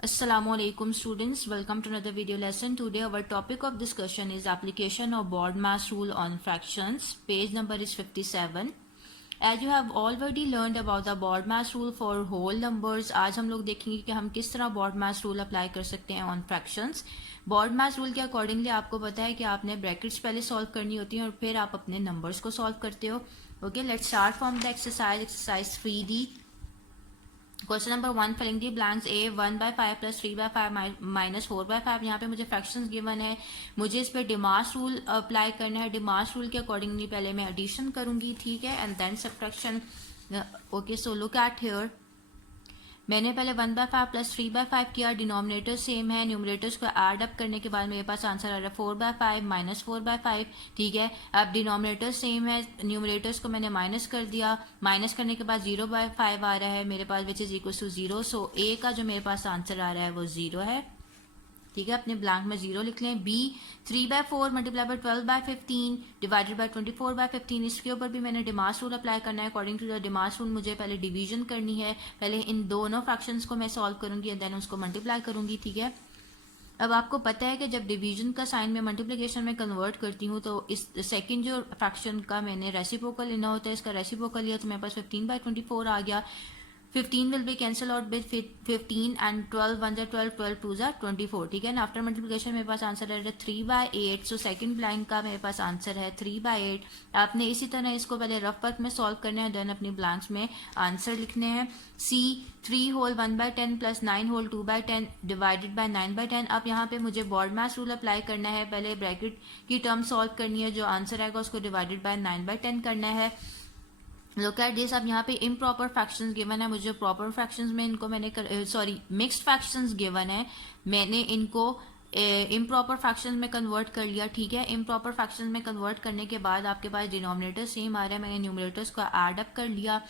Assalamualaikum students, welcome to another video lesson. Today our topic of discussion is application of BODMAS rule on fractions. Page number is 57. As you have already learned about the BODMAS rule for whole numbers, आज हम लोग देखेंगे कि हम किस तरह BODMAS rule apply कर सकते हैं on fractions. BODMAS rule के अकॉर्डिंगली आपको पता है कि आपने ब्रैकेट्स पहले सॉल्व करनी होती हैं और फिर आप अपने नंबर्स को सॉल्व करते हो. Okay, let's start from the exercise 3D. Question number 1, filling the blanks A 1/5 plus 3/5 minus 4/5. यहाँ पे मुझे फ्रैक्शंस गिवन है, मुझे इस पे डिमास रूल अप्लाई करना है. डिमास रूल के अकॉर्डिंगली पहले मैं एडिशन करूंगी, ठीक है, and then subtraction. Okay, so look at here. मैंने पहले 1/5 प्लस 3/5 किया, डिनोमिनेटर सेम है, न्यूमरेटर्स को ऐड अप करने के बाद मेरे पास आंसर आ रहा है 4/5 माइनस 4/5. ठीक है, अब डिनोमिनेटर सेम है, न्यूमरेटर्स को मैंने माइनस कर दिया, माइनस करने के बाद 0/5 आ रहा है मेरे पास विच इज इक्वल टू 0. सो ए का जो मेरे पास आंसर आ रहा है वो 0 है. ठीक है, अपने ब्लैंक में 0 लिख लें. B 3/4 multiply by 12/15 divided by 24/15. इसके ऊपर भी मैंने डिमास रूल अप्लाई करना है. According to the DMAS rule मुझे पहले डिवीजन करनी है, पहले इन दोनों फ्रैक्शंस को मैं सॉल्व करूंगी एंड देन उसको मल्टीप्लाई करूंगी. ठीक है, अब आपको पता है कि जब डिवीजन का साइन में मल्टीप्लिकेशन में कन्वर्ट करती हूँ तो इस सेकंड जो फ्रैक्शन का मैंने रेसिप्रोकल लेना होता है, इसका रेसिप्रोकल लिया तो मेरे पास 15/24 आ गया. 15 will be cancelled out with 15 and 12 1 are 12, 12 2 are 24. ठीक है ना. आफ्टर मल्टीप्लिकेशन मेरे पास आंसर है 3/8. सो सेकंड ब्लैंक का मेरे पास आंसर है 3/8. आपने इसी तरह इसको पहले रफ वर्क में सॉल्व करना है, देन अपनी ब्लैंक्स में आंसर लिखने हैं. C 3 whole 1/10 plus 9 whole 2/10 divided by 9/10. अब यहाँ पे मुझे BODMAS रूल अप्लाई करना है, पहले ब्रैकेट की टर्म सॉल्व करनी है, जो आंसर आएगा उसको डिवाइडेड बाय 9/10 करना है. Look at this. अब यहाँ पे इम्प्रॉपर फ्रैक्शंस गिवन है, मुझे प्रॉपर फ्रैक्शंस में इनको मैंने मिक्स्ड फ्रैक्शंस गिवन है, मैंने इनको इम्प्रॉपर फ्रैक्शंस में कन्वर्ट कर लिया. ठीक है, इम्प्रॉपर फ्रैक्शंस में कन्वर्ट करने के बाद आपके पास डिनोमिनेटर सेम आ रहा है, मैंने न्यूमरेटर्स को ऐड अप कर लिया.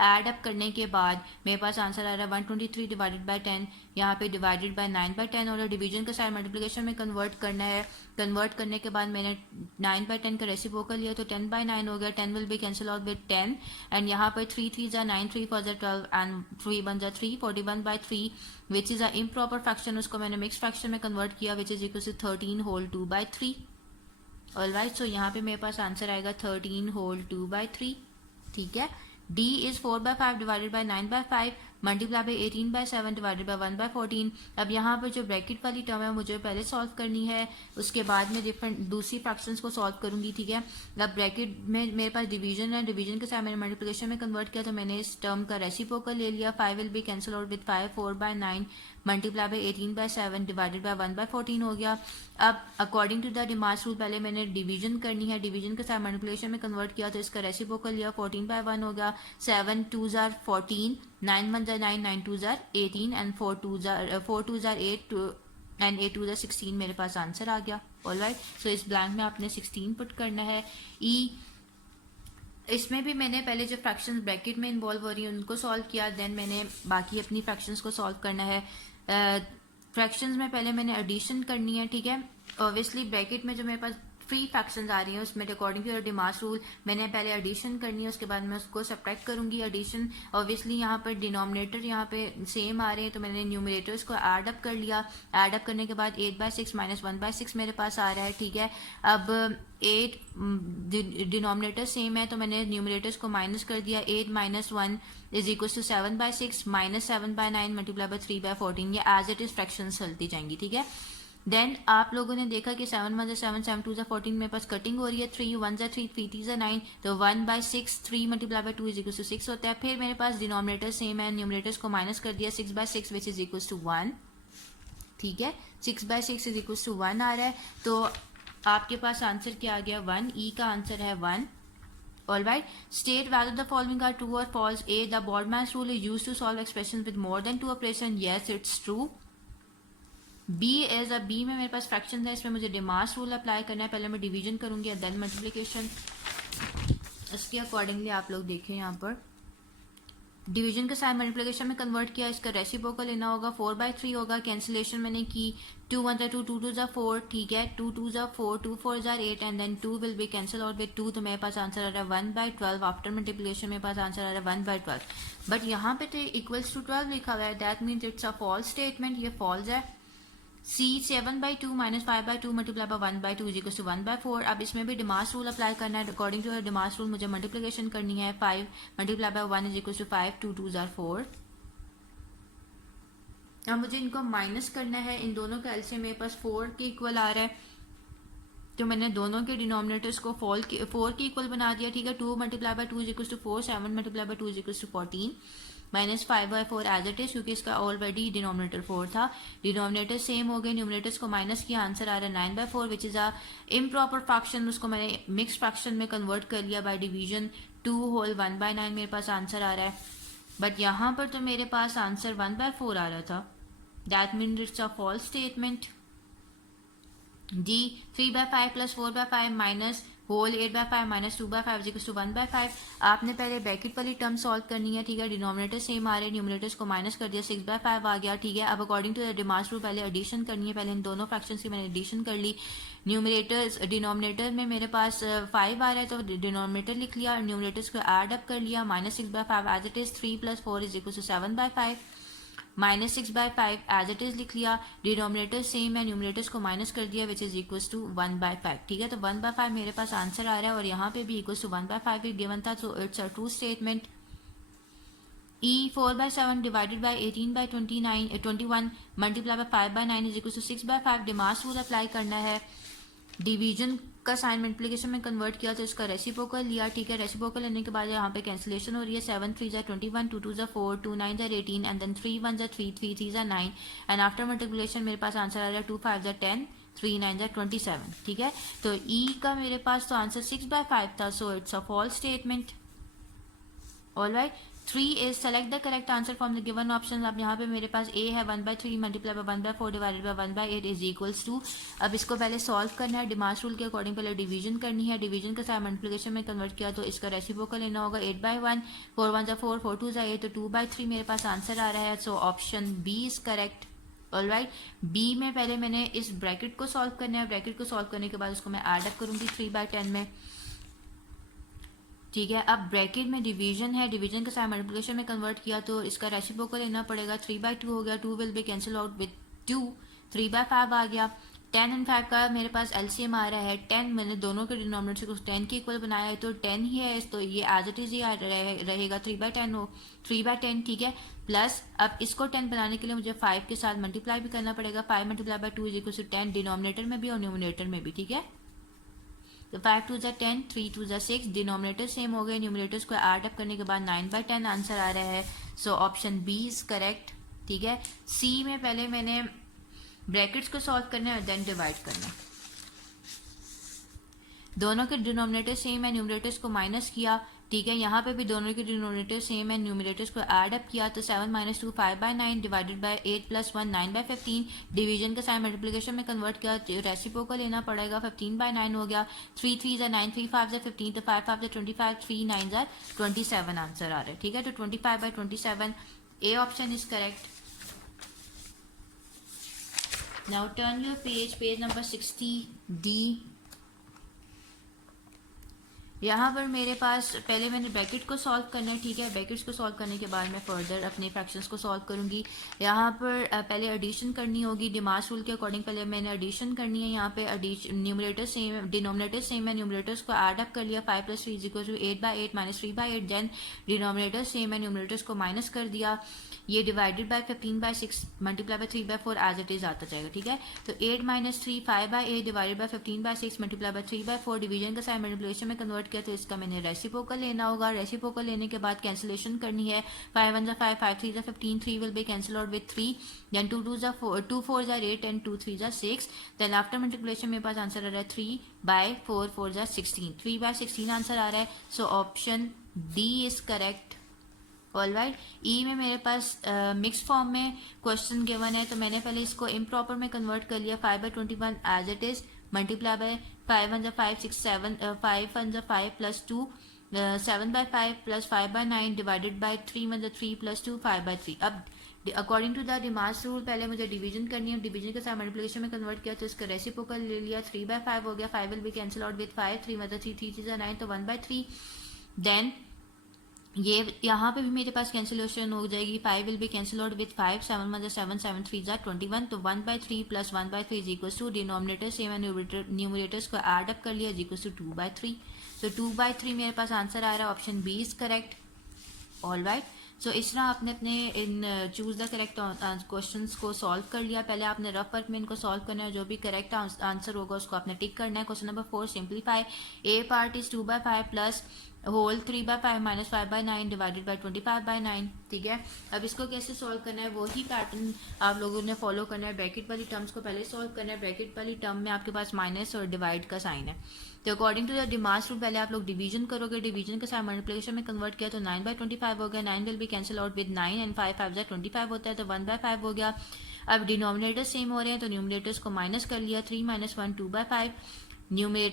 ऐड अप करने के बाद मेरे पास आंसर आ रहा है 123 डिवाइडेड बाय 10. यहाँ पे डिवाइडेड बाय 9/10 और डिवीजन का साइन मल्टीप्लिकेशन में कन्वर्ट करना है. कन्वर्ट करने के बाद मैंने 9/10 का रेसिप्रोकल लिया तो 10/9 हो गया. 10 will be cancel out with 10 and यहाँ पर 3 3 जा 9, 3 4 जा 12 एंड 3 1 जा 3, 41/3 which is a improper fraction. उसको मैंने मिक्स फ्रैक्शन में कन्वर्ट किया which is equal to 13 whole 2/3. Alright, so यहाँ पे मेरे पास आंसर आएगा 13 होल 2/3. ठीक है, D is 4/5 divided by 9/5 multiply by 18/7 divided by 1/14. अब यहाँ पर जो ब्रैकेट वाली टर्म है मुझे पहले सॉल्व करनी है, उसके बाद में डिफरेंट दूसरी फ्रैक्शंस को सॉल्व करूंगी. ठीक है, अब ब्रैकेट में मेरे पास डिवीजन है, डिवीजन के साथ मैंने मल्टीप्लिकेशन में कन्वर्ट किया तो मैंने इस टर्म का रेसिप्रोकल ले लिया. 5 will be cancel out with 5, 4/9 multiply by 18/7 divided by 1/14 हो गया. अब according to the DMAS rule पहले मैंने डिवीजन करनी है, डिवीजन के साथ मल्टीप्लिकेशन में कन्वर्ट किया तो इसका रेसिप्रोकल लिया. 14/1 हो गया. 7 2 are 14, 9 1 are 9, 9 2 are 18 and 4 2 are 8 and 8 2 are 16. मेरे पास आंसर आ गया. ऑलराइट, सो इस ब्लैंक में आपने 16 पुट करना है. ई इसमें भी मैंने पहले जो फ्रैक्शंस ब्रैकेट में इन्वॉल्व हो रही है उनको सॉल्व किया, देन मैंने बाकी अपनी फ्रैक्शंस को सॉल्व करना है. फ्रैक्शंस में पहले मैंने एडिशन करनी है. ठीक है, ऑब्वियसली ब्रैकेट में जो मेरे पास फ्री फ्रैक्शंस आ रही हैं उसमें अकॉर्डिंग टू डिमास रूल मैंने पहले एडिशन करनी है, उसके बाद मैं उसको सब्ट्रैक्ट करूंगी. एडिशन ऑब्वियसली यहाँ पर डिनोमिनेटर यहाँ पे सेम आ रहे हैं तो मैंने न्यूमरेटर्स को ऐड अप कर लिया. ऐड अप करने के बाद 8/6 माइनस 1/6 मेरे पास आ रहा है. ठीक है, अब 8 डिनोमिनेटर सेम है तो मैंने न्यूमरेटर्स को माइनस कर दिया. 8 - 1 is equal to 7/6 minus 7/9 multiply by 3/14. ये एज इट इज फ्रैक्शन चलती जाएंगी. ठीक है, देन आप लोगों ने देखा कि 7 1 7, 7 2 14 मेरे पास कटिंग हो रही है. 3 1 3, 3 3 9 तो 1/6 3 multiply by 2 is equal to 6 होता है. फिर मेरे पास डिनोमिनेटर सेम है, न्यूमरेटर्स को माइनस कर दिया. 6/6 विच इज इक्वल टू 1. ठीक है, 6/6 इज इक्वल टू 1 आ रहा है तो आपके पास आंसर क्या आ गया 1. ई का आंसर है 1. Alright, state whether the following are true or false. A, the BODMAS rule is used to solve expressions with more than 2 operations. Yes, it's true. B is a B में मेरे पास fraction है, इसमें मुझे डिमास rule apply करना है. पहले मैं division करूंगी देन मल्टीप्लिकेशन. इसके अकॉर्डिंगली आप लोग देखें यहाँ पर डिवीजन का साइन मल्टीप्लिकेशन में कन्वर्ट किया, इसका रेसिप्रोकल लेना होगा, 4/3 होगा, कैंसिलेशन मैंने की, 2 1 2 2 2 4, ठीक है, 2 2 4, 2 4 8 and then 2 will be cancel out with 2, तो मेरे पास आंसर आ रहा है 1/12। आफ्टर मल्टीप्लिकेशन मेरे पास आंसर आ रहा है 1/12, बट यहाँ पे तो इक्वल्स टू 12 लिखा हुआ है, that means it's a false statement, ये फॉल्स है। C 7/2 minus 5/2 multiply by 1/2 is equal to 1/4। अब इसमें भी डिमास रूल अप्लाई करना है, अकॉर्डिंग टू डिमास रूल मुझे मल्टीप्लिकेशन करनी है, 5 multiply by 1 is equal to 5, 2 2 4। अब मुझे इनको माइनस करना है, इन दोनों का एलसीएम मेरे पास 4 के इक्वल आ रहा है, तो मैंने दोनों के डिनोमिनेटर्स को 4 के इक्वल बना दिया, ठीक है। 2 multiply by 2 is equal to 4, 7 multiply by 2 is equal to 14, minus 5/4 as it is, क्योंकि इसका ऑलरेडी डिनोमिनेटर 4 था। डिनोमिनेटर सेम हो गए, न्यूमिनेटर्स को माइनस किया, आंसर आ रहा है 9/4 विच इज अ इम्प्रॉपर फ्रैक्शन, उसको मैंने मिक्स फ्रैक्शन में कन्वर्ट कर लिया बाय डिवीजन, 2 होल 1/9 मेरे पास आंसर आ रहा है, बट यहाँ पर तो मेरे पास आंसर 1/4 आ रहा था, that means it's a false statement. D 3/5 plus 4/5 minus whole 8/5 minus 2/5 equals to 1/5। आपने पहले ब्रैकेट वाली टर्म सॉल्व करनी है, ठीक है। डिनोमिनेटर सेम आ रहे हैं, न्यूमिनेटर्स को माइनस कर दिया, 6/5 आ गया, ठीक है। अब according to the DMAS rule पहले एडिशन करनी है, पहले इन दोनों फ्रैक्शंस की मैंने एडिशन कर ली। न्यूमिनेटर्स डिनोमिनेटर में मेरे पास 5 आ रहा है, तो डिनोमिनेटर लिख लिया, न्यूमिनेटर्स को एड अप कर लिया, minus 6/5 as it is, 3 plus 4 is equal to 7/5, minus 6/5 as it is लिख लिया, डिनोमिनेटर सेम है, न्यूमिनेटर्स को माइनस कर दिया विच इज इक्वल्स टू 1/5, ठीक है। तो 1/5 मेरे पास आंसर आ रहा है, और यहाँ पे भी इक्वल्स टू 1/5 भी गिवन था, तो it's a true statement. E 4/7 divided by 18/21 multiply by 5/9 is equal to 6/5। DMAS rule apply करना है, डिवीजन का साइन मल्टीप्लिकेशन में कन्वर्ट किया, तो इसका रेसिप्रोकल लिया, ठीक है। रेसिप्रोकल लेने के बाद यहाँ पे कैंसिलेशन हो रही है, 7 3 21, 2 2 4, 2 9 18 and then 3 1 3, 3 3 9 and after multiplication मेरे पास आंसर आ रहा है 2 5 10, 3 9 27, ठीक है। तो E का मेरे पास तो आंसर 6/5 था, so it's a false statement. Alright, 3 is select the correct answer from the given option. अब यहाँ पे मेरे पास A है 1/3 multiply by 1/4 divided by 1/8 is equals to, अब इसको पहले सॉल्व करना है, डिमास रूल के अकॉर्डिंग पहले डिवीजन करनी है, डिवीजन का साइन मल्टीप्लिकेशन में कन्वर्ट किया, तो इसका रेसिप्रोकल लेना होगा, 8/1, 4 1 4, 4 2 8, तो 2/3 मेरे पास आंसर आ रहा है, so option B is correct. Alright, B में पहले मैंने इस ब्रैकेट को सॉल्व करना है, ब्रैकेट को सॉल्व करने के बाद उसको मैं एड अप करूंगी 3/10 में, ठीक है। अब ब्रैकेट में डिवीजन है, डिवीजन का साइन मल्टीप्लिकेशन में कन्वर्ट किया, तो इसका रेसिप्रोकल लेना पड़ेगा, 3/2 हो गया, 2 will be cancel out with 2, 3/5 आ गया। 10 एंड 5 का मेरे पास एलसीएम आ रहा है 10, मैंने दोनों के डिनोमिनेटर को 10 के इक्वल बनाया है, तो 10 ही है, तो ये एज इट इज ही रहेगा, 3/10 हो, 3/10, ठीक है। प्लस अब इसको 10 बनाने के लिए मुझे 5 के साथ मल्टीप्लाई भी करना पड़ेगा, 5 multiply by 2 is equal to 10, denominator में भी और न्यूमिनेटर में भी, ठीक है। तो 5 2 10, 3 2 6, डिनोमिनेटर सेम हो गए, न्यूमिनेटर्स को ऐड अप करने के बाद 9/10 आंसर आ रहा है, so option B is correct, ठीक है। सी में पहले मैंने ब्रैकेट्स को सॉल्व करना है और देन डिवाइड करना है, दोनों के डिनोमिनेटर सेम है, न्यूमिनेटर्स को माइनस किया, ठीक है। यहाँ पे भी दोनों के डिनोमिनेटर सेम है, न्यूमिनेटर्स को ऐड अप किया, तो 7 - 2 5/9 डिवाइडेड बाय 8 + 1 9/15, डिवीजन का साइन मल्टीप्लिकेशन में कन्वर्ट किया, रेसिप्रोकल को लेना पड़ेगा, 15/9 हो गया, 3 3 = 9, 3 5 = 15, तो 5 5 = 25, 3 9 = 27 आंसर आ रहा है, ठीक है। तो 25/27 A option is correct. Now turn your page number 60D। यहाँ पर मेरे पास पहले मैंने ब्रैकेट को सॉल्व करना है, ठीक है। ब्रैकेट्स को सॉल्व करने के बाद मैं फर्दर अपने फ्रैक्शंस को सॉल्व करूंगी। यहाँ पर पहले एडिशन करनी होगी, डिमास रूल के अकॉर्डिंग पहले मैंने एडिशन करनी है। यहाँ पे न्यूमरेटर सेम है, डिनोमिनेटर सेम है, न्यूमरेटर्स को ऐड अप कर लिया, 5 + 3 = 8/8 - 3/8, देन डिनोमिनेटर सेम है, न्यूमरेटर्स को माइनस कर दिया, ये divided by 15/6 multiply by 3/4 as it is आता जाएगा, ठीक है। तो 8 - 3 5/8 divided by 15/6 multiply by 3/4, division का साइन मल्टीप्लिकेशन में कन्वर्ट किया, तो इसका मैंने रेसिप्रोकल लेना होगा। रेसिप्रोकल लेने के बाद कैंसिलेशन करनी है, 5 1 = 5, 5 3 = 15, 3 will be cancel out with 3, then 2 2 = 4, 2 4 = 8 and 2 3 = 6, then after multiplication मेरे पास आंसर आ रहा है 3/4, 4 = 16, 3/16 आंसर आ रहा है, so option D is correct. Alright, E में मेरे पास मिक्स फॉर्म में क्वेश्चन गिवन है, तो मैंने पहले इसको इम्प्रॉपर में कन्वर्ट कर लिया, 5/21 as it is multiply by 5 1 = 5 6 7, 5 1 = 5 + 2 7/5 plus 5/9 divided by 3 मतलब 3 प्लस 2 5/3। अब according to the DMAS rule पहले मुझे डिवीजन करनी है, डिवीजन के साथ मल्टीप्लिकेशन में कन्वर्ट किया तो इसका रेसिप्रोकल ले लिया, 3/5 हो गया, 5 will be cancel out with 5, 3 मतलब 3 3 चीज़ 9 तो 1/3। देन ये यहाँ पे भी मेरे पास कैंसिलेशन हो जाएगी, 5 will be cancel out with 5, 7 मतलब 7 7 3 जार 21 तो 1/3 plus 1/3 is equal to denominator same है, न्यूमरेटर्स को ऐड अप कर लिया इज इक्वल टू 2/3। तो 2/3 मेरे पास आंसर आ रहा है, option B is correct. All right, so इस तरह आपने अपने इन चूज द करेक्ट क्वेश्चंस को सॉल्व कर लिया। पहले आपने रफ वर्क में इनको सॉल्व करना है, जो भी करेक्ट आंसर होगा उसको आपने टिक करना है। Question number 4, simplify A part is 2/5 plus whole 3/5 minus 5/9 divided by 25/9। ठीक है, अब इसको कैसे सॉल्व करना है, वही पैटर्न आप लोगों ने फॉलो करना है। ब्रैकेट वाली टर्म्स को पहले सॉल्व करना है, ब्रैकेट वाली टर्म में आपके पास माइनस और डिवाइड का साइन है। तो according to the DMAS rule पहले आप लोग डिवीजन करोगे, डिवीजन के साथ मल्टीप्लिकेशन में कन्वर्ट किया तो 9/25 हो गया, 9 will be cancel out with 9 and 5 5 25 होता है तो 1/5 हो गया। अब डिनोमिनेटर्स सेम हो रहे हैं तो न्यूमरेटर्स को माइनस कर लिया, 3 - 1 2/5।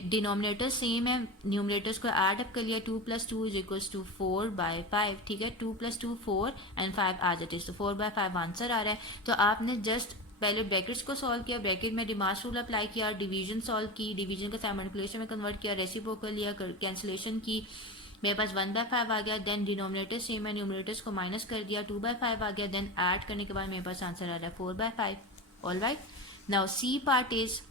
डिनोमिनेटर सेम है, न्यूमरेटर्स को ऐड अप कर लिया, 2 + 2 इज इक्वल टू 4/5। ठीक है, 2 + 2 4 एंड 5 आ जाते हैं तो 4/5 आंसर आ रहा है। तो आपने जस्ट पहले ब्रैकेट्स को सॉल्व किया, ब्रैकेट में डिमास रूल अप्लाई किया, डिवीजन सॉल्व की, डिवीजन का साइन मल्टीप्लिकेशन में कन्वर्ट किया, रेसिप्रोकल लिया, कैंसिलेशन की, मेरे पास 1/5 आ गया। देन डिनोमिनेटर सेम है, न्यूमरेटर्स को माइनस कर दिया, 2/5 आ गया। देन ऐड करने के बाद मेरे पास आंसर आ रहा है 4/5। All right, now C part is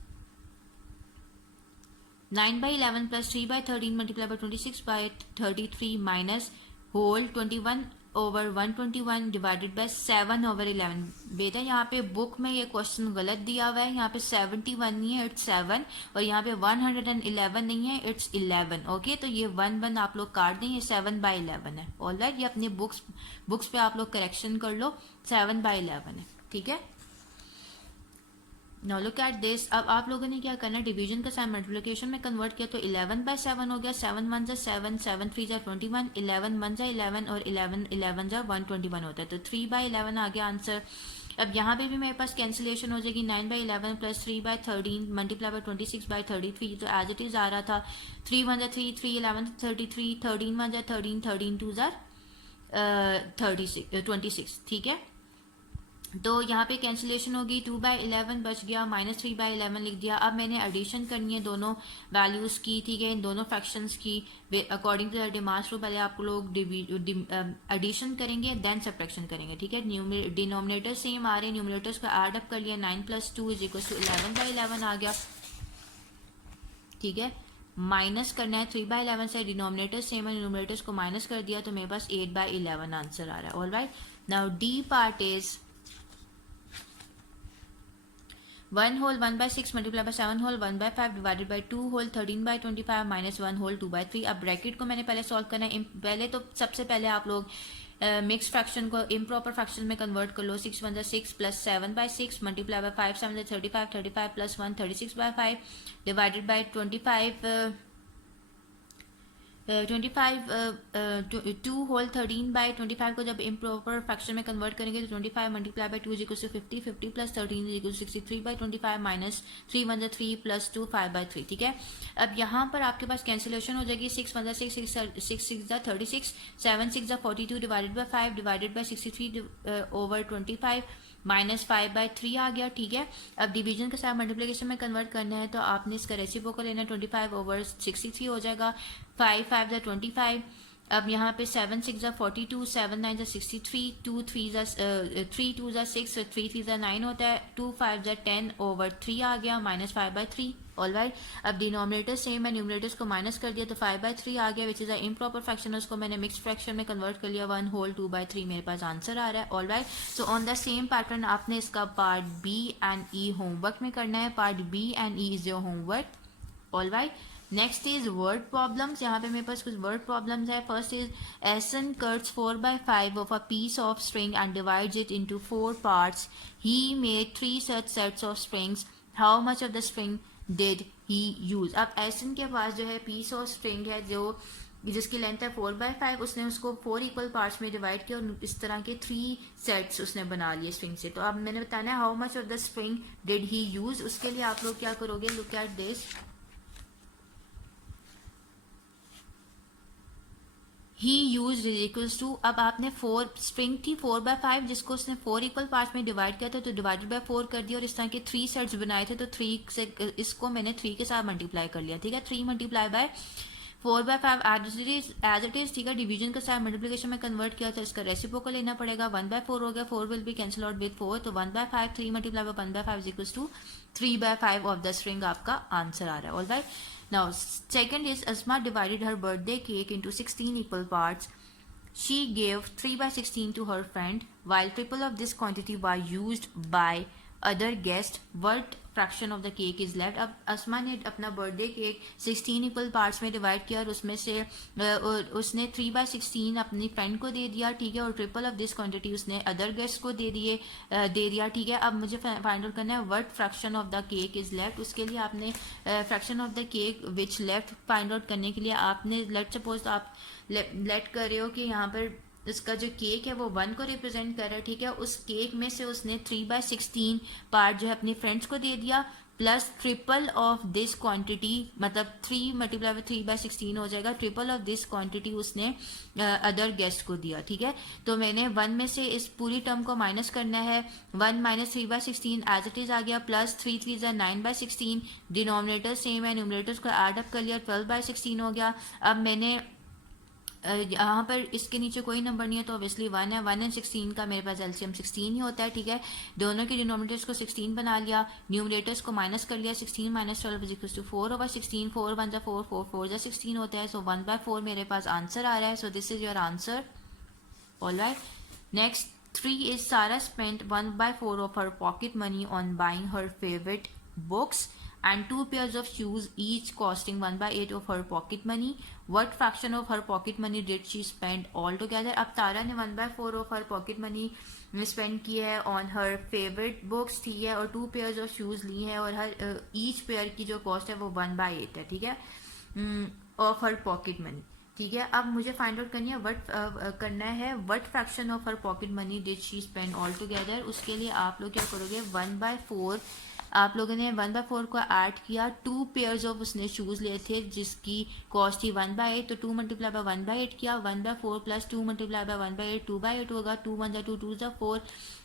9/11 plus 3/13 multiplied by 26/33 minus whole 21/121 divided by 7/11। बेटा यहाँ पे बुक में ये क्वेश्चन गलत दिया हुआ है, यहाँ पे 71 नहीं है, इट्स 7, और यहाँ पे 111 नहीं है, इट्स 11। ओके, तो ये 1 आप लोग काट दें, ये 7/11 है। ऑल राइट, ये अपने बुक्स पे आप लोग करेक्शन कर लो, 7/11 है। ठीक है, नाउ लुक एट दिस। अब आप लोगों ने क्या करना है, डिवीजन का साइन मल्टीप्लिकेशन में कन्वर्ट किया तो 11/7 हो गया, 7 1 जा 7, 7 3 जा 21, 11 1 जा 11 और 11 11 जा 121 होता है तो 3/11 आ गया आंसर। अब यहाँ पे भी मेरे पास कैंसिलेशन हो जाएगी, 9/11 प्लस 3/13 मल्टीप्लाई बाय 26/33 तो एज इट इज आ रहा था, 3 1 जा 3, 3 11 33, 13 1 जा 13, 13 2 जा 26। ठीक है, तो यहाँ पे कैंसिलेशन होगी, 2/11 बच गया, -3/11 लिख दिया। अब मैंने एडिशन करनी है दोनों वैल्यूज़ की। ठीक है, इन दोनों फ्रैक्शंस की according to the DMAS rule पहले आप लोग एडिशन करेंगे देन सब्ट्रैक्शन करेंगे। ठीक है, डिनोमिनेटर सेम आ रहे हैं, न्यूमरेटर्स को ऐड अप कर लिया, 9 + 2 इज इक्वल टू 11/11 आ गया। ठीक है, माइनस करना है 3/11 से, डिनोमिनेटर सेम है, न्यूमरेटर्स को माइनस कर दिया तो मेरे पास 8/11 आंसर आ रहा है। All right, now D part is 1 whole 1/6 multiplied by 7 whole 1/5 divided by 2 whole 13/25 minus 1 whole 2/3। अब ब्रैकेट को मैंने पहले सॉल्व करना है। पहले तो सबसे पहले आप लोग मिक्स फ्रैक्शन को इम्प्रॉपर फ्रैक्शन में कन्वर्ट कर लो, 6 1 6 plus 7/6 multiply by 5 7 35, 35 plus 1 36/5 divided by 25 2 whole 13/25 को जब इम्प्रॉपर फ्रैक्शन में कन्वर्ट करेंगे तो 25 multiply by 2 is equal to 50, 50 plus 13 is equal to 63/25 minus 3 1 3 plus 2 5/3। ठीक है, अब यहाँ पर आपके पास कैंसिलेशन हो जाएगी, 6 1 6 6 6 36, 7 6 42 डिवाइडेड बाय 5 डिवाइडेड बाय 63/25 -5/3 आ गया। ठीक है, अब डिवीजन के साथ मल्टीप्लिकेशन में कन्वर्ट करना है तो आपने इसका रेसिप्रोकल लेना है, 25/63 हो जाएगा, 5 5 जा 25। अब यहाँ पे 7 6 जा 42, 7 9 जा 63, 2 3 जा 3 2 जा 6, 3 3 जा 9 होता है, 2 5 जा 10/3 आ गया, -5/3। ऑल राइट, अब डिनोमिनेटर सेम है, न्यूमरेटर्स को माइनस कर दिया तो 5/3 आ गया, विच इज अ इम्प्रॉपर फ्रैक्शन, उसको मैंने मिक्स फ्रैक्शन में कन्वर्ट कर लिया, 1 whole 2/3 मेरे पास आंसर आ रहा है। All right, so on the same pattern आपने इसका part B and E homework में करना है, part B and E is your homework. All right, next is word problems. यहाँ पे मेरे पास कुछ वर्ड प्रॉब्लम्स है। First is Ahsan cuts 4/5 of a piece of string and divides it into 4 parts. He made 3 such sets of strings. How much of the string did he use? अब एसन के पास जो है पीस ऑफ स्ट्रिंग है जो जिसकी length है 4/5, उसने उसको 4 इक्वल पार्ट्स में डिवाइड किया और इस तरह के 3 सेट्स उसने बना लिए स्ट्रिंग से। तो अब मैंने बताना है how much of the string did he use. उसके लिए आप लोग क्या करोगे, look at this. He use equals to, अब आपने 4 स्ट्रिंग थी 4/5 जिसको उसने 4 इक्वल पार्ट्स में डिवाइड किया था, तो डिवाइडेड बाय 4 कर दिया और इस तरह के 3 सेट्स बनाए थे, तो 3 से इसको मैंने 3 के साथ मल्टीप्लाई कर लिया, ठीक है। 3 multiply by 4/5 as it is, ठीक है। डिवीजन के साथ मल्टीप्लिकेशन में कन्वर्ट किया था, इसका रेसिप्रोकल लेना पड़ेगा। 1/4 हो गया, 4 will be cancel out with 4, तो 1/5 3 multiply by 1/5 is equals to 3/5 of the string आपका आंसर आ रहा है। Alright, now second is Asma divided her birthday cake into 16 equal parts. She gave 3/16 to her friend. While triple of this quantity was used by other guests, what fraction of the cake is left? अब अस्मा ने अपना birthday cake 16 equal parts में divide किया और उसमें से उसने 3/16 अपनी फ्रेंड को दे दिया, ठीक है, और ट्रिपल ऑफ दिस क्वांटिटी उसने अदर गेस्ट को दे दिया, ठीक है। अब मुझे फाइंड आउट करना है what fraction of the cake is left. उसके लिए आपने fraction of the cake which left find out करने के लिए आपने लेट सपोज आप लेट कर रहे हो कि यहाँ पर इसका जो केक है वो 1 को रिप्रेजेंट कर रहा है, ठीक है। उस केक में से उसने 3/16 पार्ट जो है अपनी फ्रेंड्स को दे दिया, plus triple of this quantity, मतलब 3 मल्टीप्लाई बाय 3/16 हो जाएगा, ट्रिपल ऑफ दिस क्वांटिटी उसने अदर गेस्ट को दिया, ठीक है। तो मैंने 1 में से इस पूरी टर्म को माइनस करना है, 1 माइनस 3/16 एज इट इज आ गया, प्लस 3 3 9/16, डिनोमिनेटर सेम है, न्यूमरेटर्स को एड अप कर लिया, 12/16 हो गया। अब मैंने यहाँ पर इसके नीचे कोई नंबर नहीं है, तो ऑब्वियसली 1 है। 1 एंड 16 का मेरे पास एलसीएम 16 ही होता है, ठीक है। दोनों के डिनोमिनेटर्स को 16 बना लिया, न्यूमरेटर्स को माइनस कर लिया, 16 माइनस 12 इज इक्वल टू 4/16, 4 1 4 4 4 16 होता है, सो 1/4 मेरे पास आंसर आ रहा है। So this is your answer. Alright, next 3 is Sarah spent 1/4 of her pocket money on buying her favorite books and 2 pairs of shoes, each costing 1/8 of her pocket money. What fraction of her pocket money did she spend altogether? अब तारा ने 1/4 of her pocket money spend की है on her favourite books, ठीक है, और 2 pairs of shoes ली हैं और हर each pair की जो कॉस्ट है वो 1/8 है, ठीक है, ऑफ हर पॉकेट मनी, ठीक है। अब मुझे फाइंड आउट करनी है what fraction of her pocket money did she spend all together. उसके लिए आप लोग क्या करोगे, 1/4 आप लोगों ने 1/4 को ऐड किया, 2 पेयर्स ऑफ उसने शूज लिए थे जिसकी कॉस्ट थी 1/8, तो 2 मल्टीप्लाई बाय 1/8 किया, 1/4 प्लस 2 मल्टीप्लाई बाय 1/8 2/8 होगा, 2 1 2 2 4,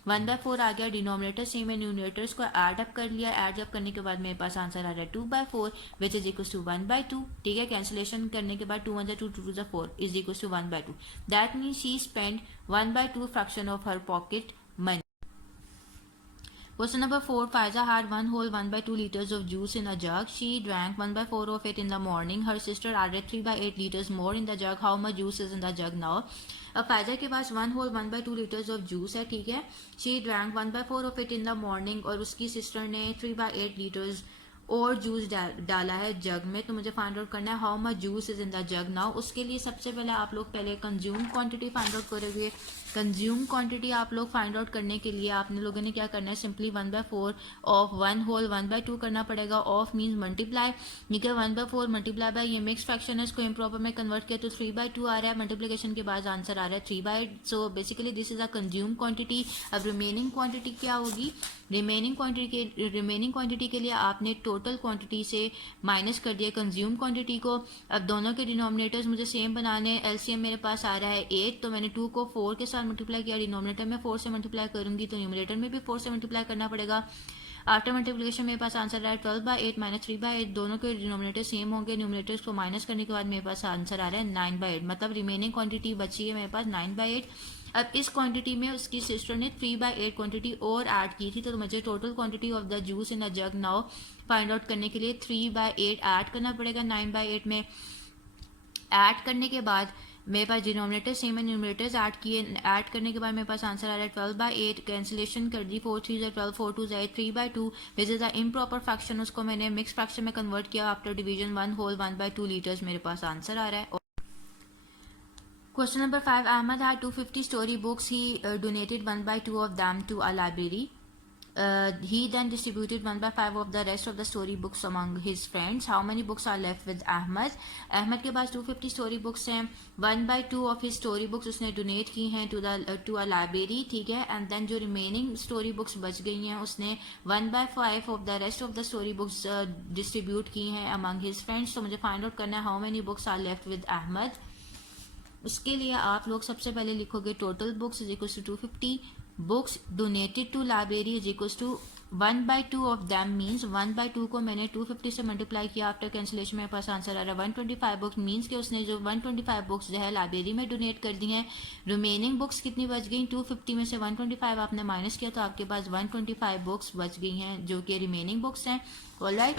1/4 आ गया, डिनोमिनेटर सेम है, न्यूमरेटर्स को ऐड अप कर लिया, ऐड अप करने के बाद मेरे पास आंसर आ रहा है 2/4 विच इज इक्वल टू 1/2, ठीक है। कैंसिलेशन करने के बाद 2 1 2 2 2 4 is equal to 1/2, that means she spend 1/2 fraction of her pocket money. Question number 4. Faiza had 1 whole 1/2 liters of juice in a jug. She drank 1/4 of it in the morning. Her sister added 3/8 liters more in the jug. How much juice is in the jug now? अब फायजा के पास 1 whole 1/2 liters of juice है, ठीक है। She drank 1/4 of it in the morning और उसकी sister ने 3/8 liters और juice डाला है जग में, तो मुझे फाइंड आउट करना है how much juice is in the jug now. उसके लिए सबसे पहले आप लोग पहले कंज्यूम क्वांटिटी फाइंड आउट करोगे। कंज्यूम क्वांटिटी आप लोग फाइंड आउट करने के लिए आपने लोगों ने क्या करना है, सिंपली 1/4 ऑफ 1 whole 1/2 करना पड़ेगा। ऑफ मीन्स मल्टीप्लाई, ठीक है, 1/4 मल्टीप्लाई बाय ये मिक्स फ्रैक्शन है, इसको इम्प्रॉपर में कन्वर्ट किया तो 3/2 आ रहा है, मल्टीप्लिकेशन के बाद आंसर आ रहा है 3/8। So basically this is a consume quantity. अब रिमेनिंग क्वांटिटी क्या होगी, रिमेनिंग क्वांटिटी के लिए आपने टोटल क्वांटिटी से माइनस कर दिया कंज्यूम क्वांटिटी को। अब दोनों के डिनोमिनेटर्स मुझे सेम बनाने, एलसीएम मेरे पास आ रहा है 8, तो मैंने 2 को 4 के साथ मल्टीप्लाई किया, डिनोमिनेटर में 4 से मल्टीप्लाई करूंगी तो न्यूमरेटर में भी 4 से मल्टीप्लाई करना पड़ेगा। आफ्टर मल्टीप्लिकेशन मेरे पास आंसर रहा है 12/8 माइनस 3/8, दोनों के डिनोमिनेटर सेम होंगे, न्यूमरेटर्स को माइनस करने के बाद मेरे पास आंसर आ रहा है 9/8, मतलब रिमेनिंग क्वांटिटी बची है मेरे पास 9/8। अब इस क्वांटिटी में उसकी सिस्टर ने 3/8 क्वांटिटी और ऐड की थी, तो मुझे total quantity of the juice in the jug now find out करने के लिए 3/8 ऐड करना पड़ेगा 9/8 में। ऐड करने के बाद मेरे पास डिनोमिनेटर सेम है, न्यूमरेटर्स ऐड किए, ऐड करने के बाद मेरे पास आंसर आ रहा है 12/8, कैंसिलेशन कर दी, 4 3 12, 4 2 3/2 which is the improper fraction, उसको मैंने मिक्स फ्रैक्शन में कन्वर्ट किया आफ्टर डिवीजन 1 whole 1/2 लीटर्स मेरे पास आंसर आ रहा है। Question number 5. Ahmad had 250 story books. He donated 1/2 of them to a library. He then distributed 1/5 of the rest of the story books among his friends. How many books are left with Ahmad? Ahmad के पास 250 story books हैं, 1/2 of his story books उसने donate की हैं to a library, ठीक है, and then जो remaining story books बच गई हैं उसने 1/5 of the rest of the story books distribute की हैं among his friends. तो मुझे find out करना है how many books are left with Ahmad. उसके लिए आप लोग सबसे पहले लिखोगे total books is equal to 250, books donated to library is equal to 1/2 of them means 1/2 को मैंने 250 से मल्टीप्लाई किया। आफ्टर कैंसिलेशन मेरे पास आंसर आ रहा है 125 बुक्स, मीन्स कि उसने जो 125 बुक्स जो है लाइब्रेरी में डोनेट कर दी हैं। रिमेनिंग बुक्स कितनी बच गई, 250 में से 125 आपने माइनस किया तो आपके पास 125 बुक्स बच गई हैं जो कि रिमेनिंग बुक्स हैं। ऑलराइट,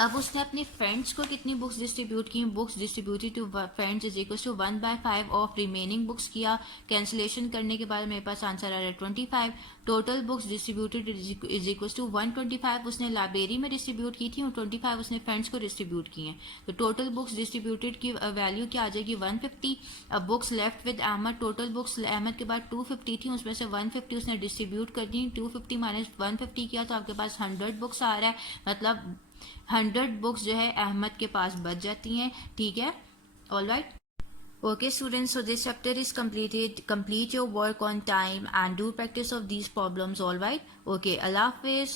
अब उसने अपने फ्रेंड्स को कितनी बुक्स डिस्ट्रीब्यूट की, books distributed to friends is equal to 1/5 of remaining books किया। कैंसिलेशन करने के बाद मेरे पास आंसर आ रहा है 25। Total books distributed is equal to 125 उसने लाइब्रेरी में डिस्ट्रीब्यूट की थी और 25 उसने फ्रेंड्स को डिस्ट्रीब्यूट की हैं। तो टोटल बुक्स डिस्ट्रीब्यूटेड की वैल्यू क्या आ जाएगी 150। अब books left with Ahmad, total books Ahmad के बाद 250 थी, उसमें से 150 उसने डिस्ट्रीब्यूट कर दी। 250 माइनस 150 किया तो आपके पास 100 बुक्स आ रहा है, मतलब 100 बुक्स जो है अहमद के पास बच जाती हैं। ठीक है, all right. Okay students, so this chapter is completed. Complete your work on time and do practice of these problems, all right? Okay, Allah Hafiz.